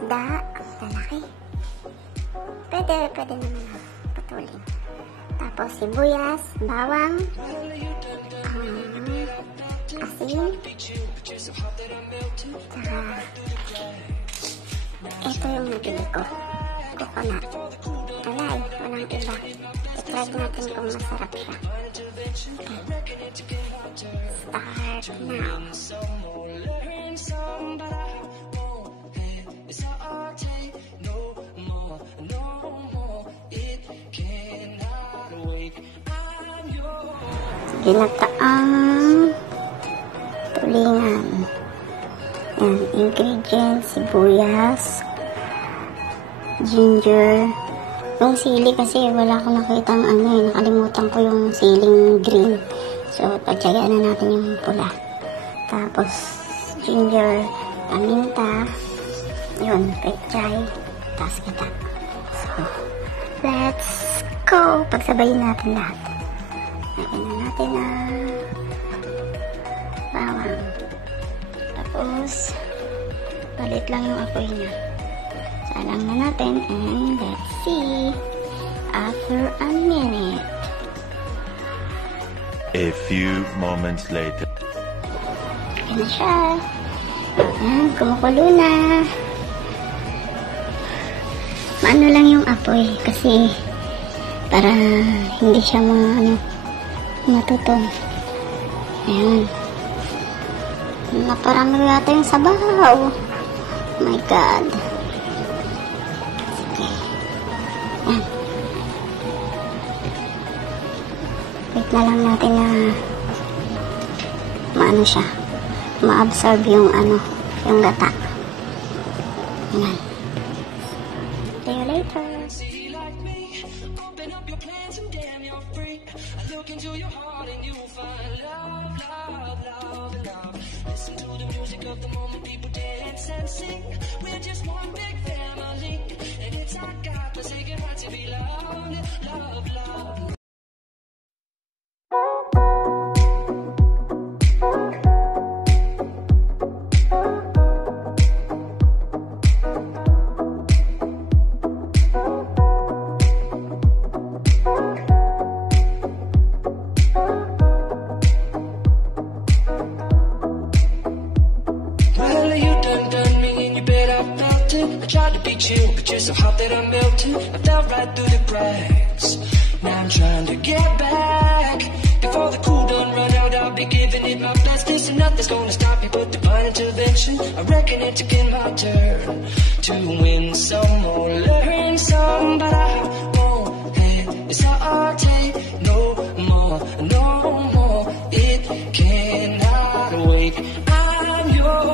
isda, lalaki. Pwede naman putulin. Tapos sibuyas, bawang, asin, tsaka ito yung nabili ko, coconut. Wala eh, walang iba. I-try natin kung masarap siya. Okay. Start now. Ginataang tulingan. Yan, ingredients, sibuyas, ginger. Yung sili kasi wala akong nakitang nakalimutan ko yung siling green. So, pagtsagaan na natin yung pula. Tapos, ginger, paminta, yun, pechay, tapos kita. So, let's go! Pagsabayin natin lahat. Lagyan na natin ang bawang. Tapos, palit lang yung apoy niya. Salang na natin and let's see after a minute. A few moments later. Ayan na siya. Ayan, kumukulo na. Maano lang yung apoy kasi para hindi siya matutong. Ayan. Naparami yata yung sabaw. Oh my God. Okay. Ayan. Wait na lang natin na maano siya. Ma-absorb yung yung gata. Ayan. See you later. Open up your plans and damn you're free. I look into your heart and you'll find love, love, love, love. Listen to the music of the moment, people dance and sing. We're just one big family, and it's our God-forsaken right to be loved, love, love. I tried to be chill, but you're so hot that I'm melting. I fell right through the cracks. Now I'm trying to get back. Before the cool done run out, I'll be giving it my best. Listen, nothing's gonna stop me but divine intervention. I reckon it's again my turn to win some or learn some, but I won't hesitate no more, no more. It cannot wait. I'm yours.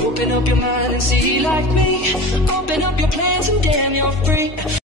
Open up your mind and see like me. Open up your plans and damn you're free.